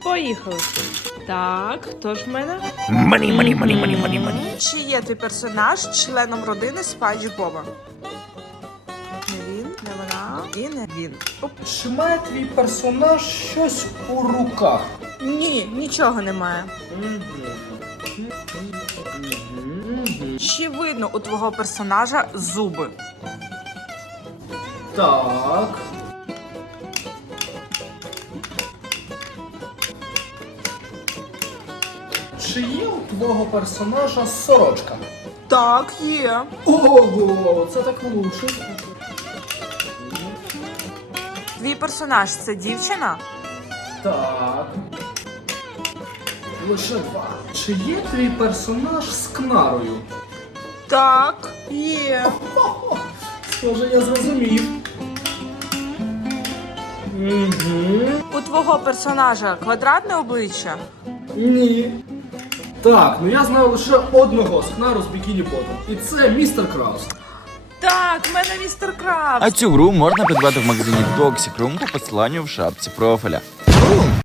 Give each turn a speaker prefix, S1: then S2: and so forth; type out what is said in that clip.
S1: Поїхали. Так, хто ж в мене?
S2: Чи є твій персонаж членом родини Спанч Боба? Не він, не вона і не він. Оп.
S3: Чи має твій персонаж щось у руках?
S2: Ні, нічого немає. Чи видно у твого персонажа зуби?
S3: Так. Чи є у твого персонажа сорочка?
S2: Так, є.
S3: Ого, це так влучить.
S2: Твій персонаж це дівчина?
S3: Так. Лише два. Чи є твій персонаж з кнарою?
S2: Так, є.
S3: Схоже, я зрозумів. Угу.
S2: У твого персонажа квадратне обличчя?
S3: Ні. Так, ну я знаю лише одного з кнару з бікіні ботом. І це містер Краус.
S2: Так, в мене містер Крабс.
S4: А цю гру можна придбати в магазині Toxic Room по посиланню в шапці профіля.